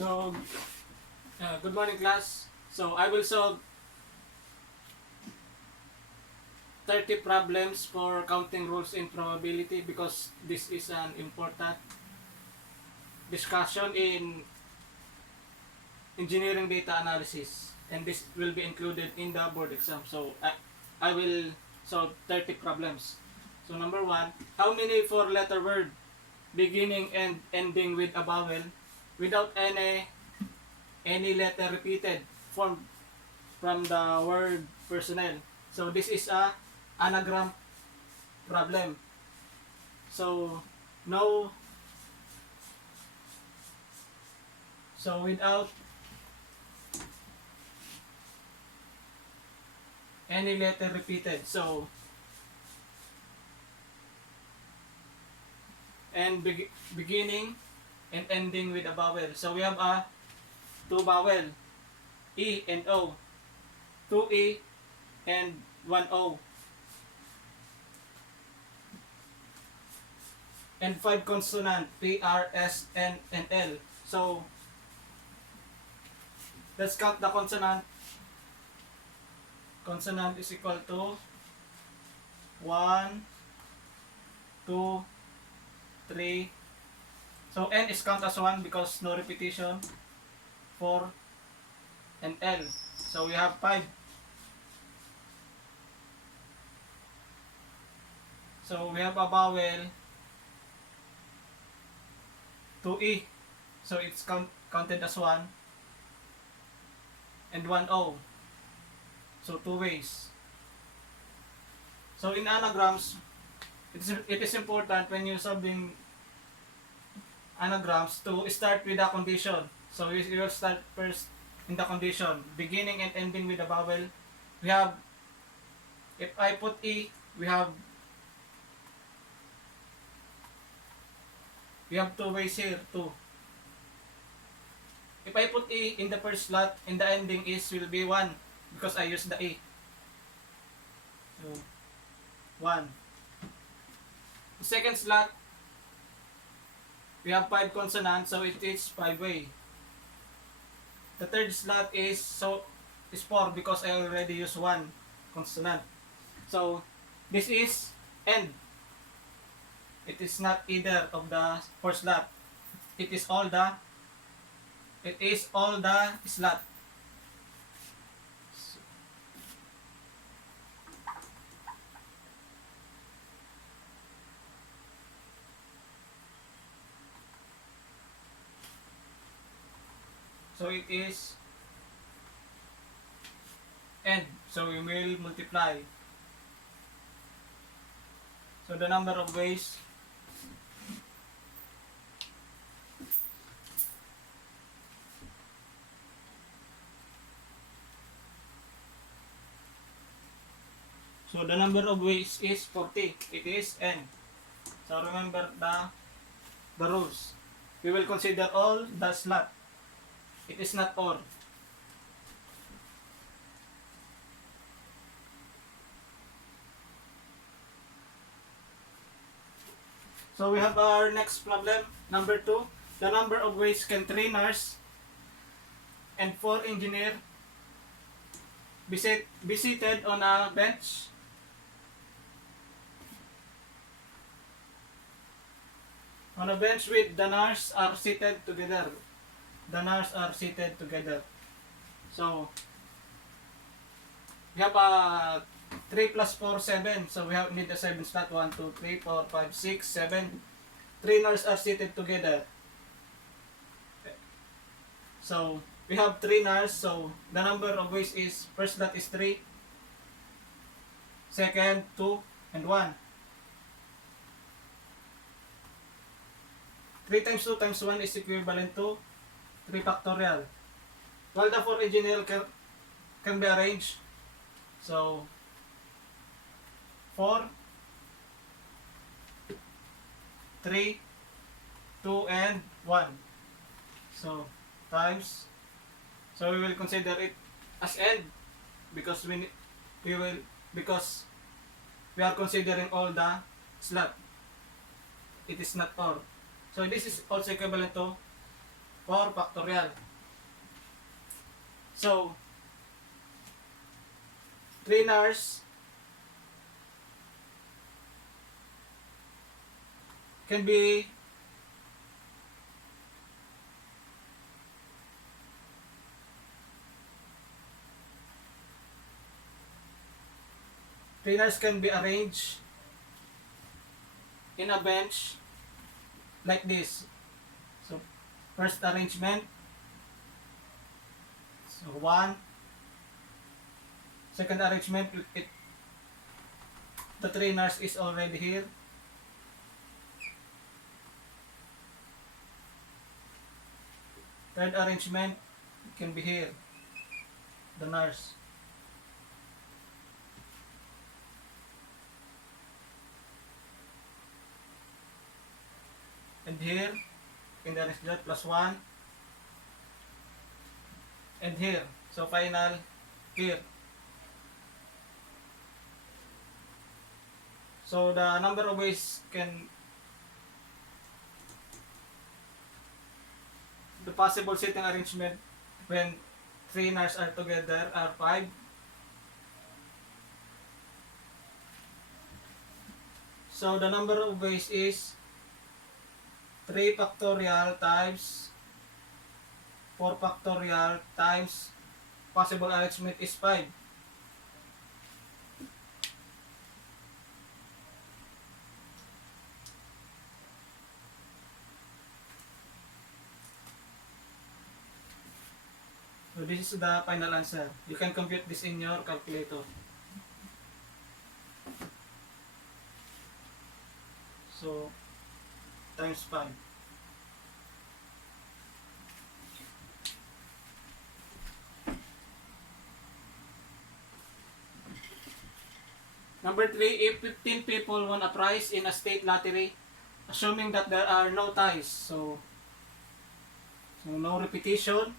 So, good morning class. So, I will solve 30 problems for counting rules in probability because this is an important discussion in engineering data analysis, and this will be included in the board exam. So, I will solve 30 problems. So, number 1, how many four-letter word beginning and ending with a vowel without any letter repeated formed from the word personnel? So this is a anagram problem. So no, so without any letter repeated. So and beginning and ending with a vowel. So we have a two vowel, E and O, two E and one O, and five consonant, P, R, S, N, and L. So let's count the consonant. Consonant is equal to 1, 2, 3. So N is count as 1 because no repetition. 4 and L. So we have 5. So we have a vowel 2E. So it's counted as 1 and 1 O. So 2 ways. So in anagrams, it is important when you're solving anagrams to start with a condition. So you will start first in the condition, beginning and ending with a vowel. We have, if I put E, we have two ways here, 2. If I put E in the first slot, in the ending will be 1 because I use the E. So 1. The second slot, we have 5 consonants, so it is 5 way. The third slot is 4 because I already use 1 consonant. So this is end. It is not either of the 4 slot. It is all the slot. So it is end. So we will multiply. So the number of ways is 40. It is n. So remember the rules. We will consider all the slot. It is not or. So we have our next problem, number 2. The number of ways can 3 nurse and 4 engineer be seated on a bench with the nurse are seated together. The nurse are seated together. So we have a 3 plus 4, 7. So we need a 7 slot. 1, 2, 3, 4, 5, 6, 7. 3 nurses are seated together. So we have 3 nurses. So the number of ways is, first slot is 3, second 2, and 1. 3 times 2 times 1 is equivalent to 3 factorial. While the 4 engineer can be arranged. So 4, 3, 2, and 1. So times. So we will consider it as end because we are considering all the slot. It is not or. So this is also equivalent to 4 factorial. So, trainers can be arranged in a bench like this. So, first arrangement, so 1. Second arrangement, the trainers is already here. Third arrangement, it can be here, the nurse. And here, in the arrangement, plus 1. And here, so final, here. So the number of ways the possible sitting arrangement when 3 nurses are together are 5. So the number of ways is 3 factorial times 4 factorial times possible arrangement is 5. So this is the final answer. You can compute this in your calculator. So times 5. Number 3, if 15 people won a prize in a state lottery, assuming that there are no ties, so no repetition,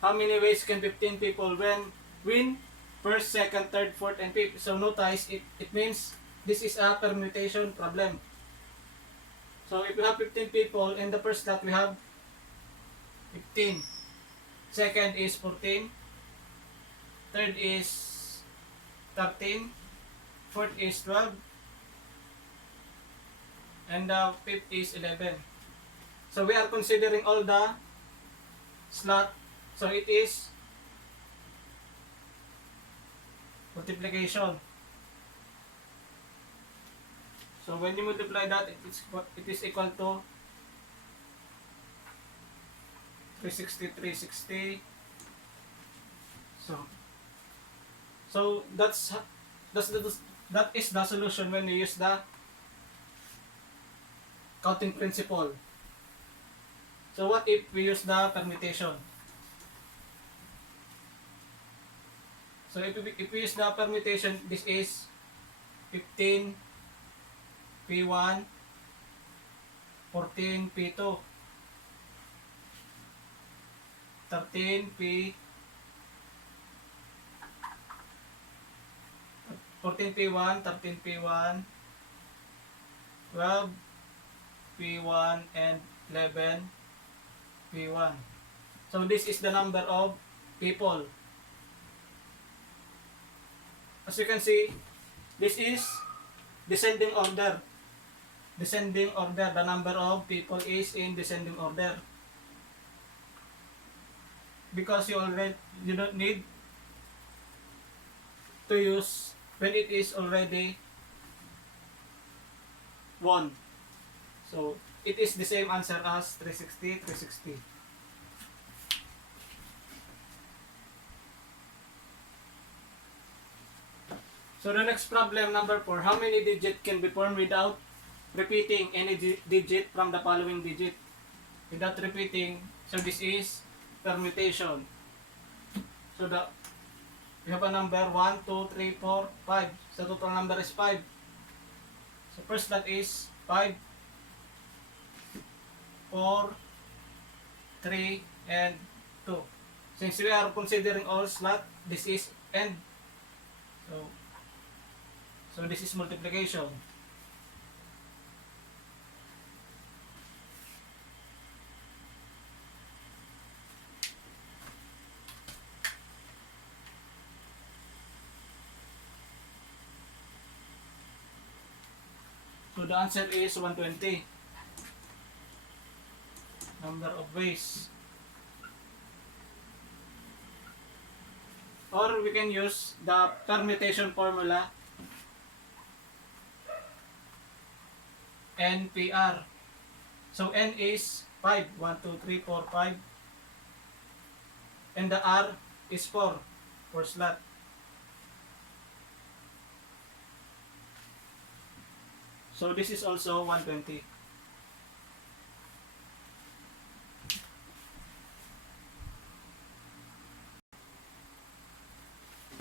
how many ways can 15 people win? First, second, third, fourth, and fifth. So no ties, it means this is a permutation problem. So if we have 15 people, in the first slot we have 15. Second is 14. Third is 13. Fourth is 12. And the fifth is 11. So we are considering all the slot. So it is multiplication. So when you multiply that, it is equal to 360. So that is the solution when you use the counting principle. So what if we use the permutation? So if we use the permutation, this is 15 P1, 14 P2, 13 P 14 P1, 13 P1, 12 P1, and 11 P1. So this is the number of people. As you can see, this is descending order. Descending order. The number of people is in descending order. Because you don't need to use when it is already 1. So it is the same answer as 360. So the next problem, number 4. How many digits can be formed without repeating any digit from the following digit? Without repeating, so this is permutation. So we have a number 1, 2, 3, 4, 5. So total number is 5. So first that is 5, 4, 3, and 2. Since we are considering all slot, this is end. So this is multiplication. the answer is 120. Number of ways. Or we can use the permutation formula NPR. So N is 5. 1, 2, 3, 4, 5. And the R is 4 for slot. So this is also 120.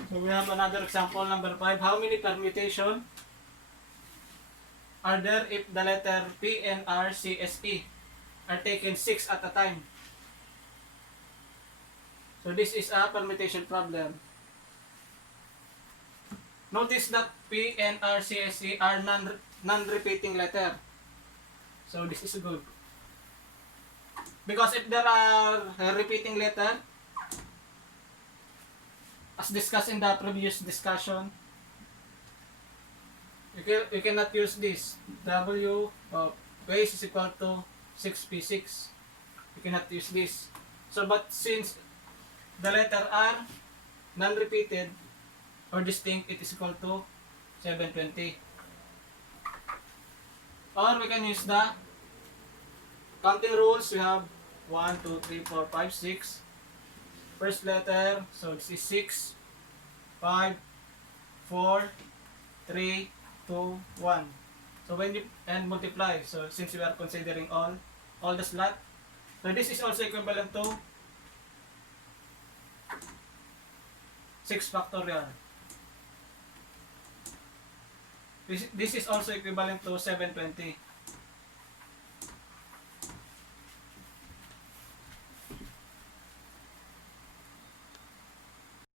So we have another example, number 5. How many permutation are there if the letter P, N, R, C, S, E are taken 6 at a time? So this is a permutation problem. Notice that P, N, R, C, S, E are non-repeating letter. So this is good. Because if there are repeating letter, as discussed in the previous discussion, you cannot use this. W base is equal to 6p6. You cannot use this. So but since the letter R non-repeated or distinct, it is equal to 720. Or we can use the counting rules. We have 1, 2, 3, 4, 5, 6. First letter, so this is 6, 5, 4, 3, 2, 1. So when you and multiply, so since we are considering all the slot, so this is also equivalent to 6 factorial. This is also equivalent to 720.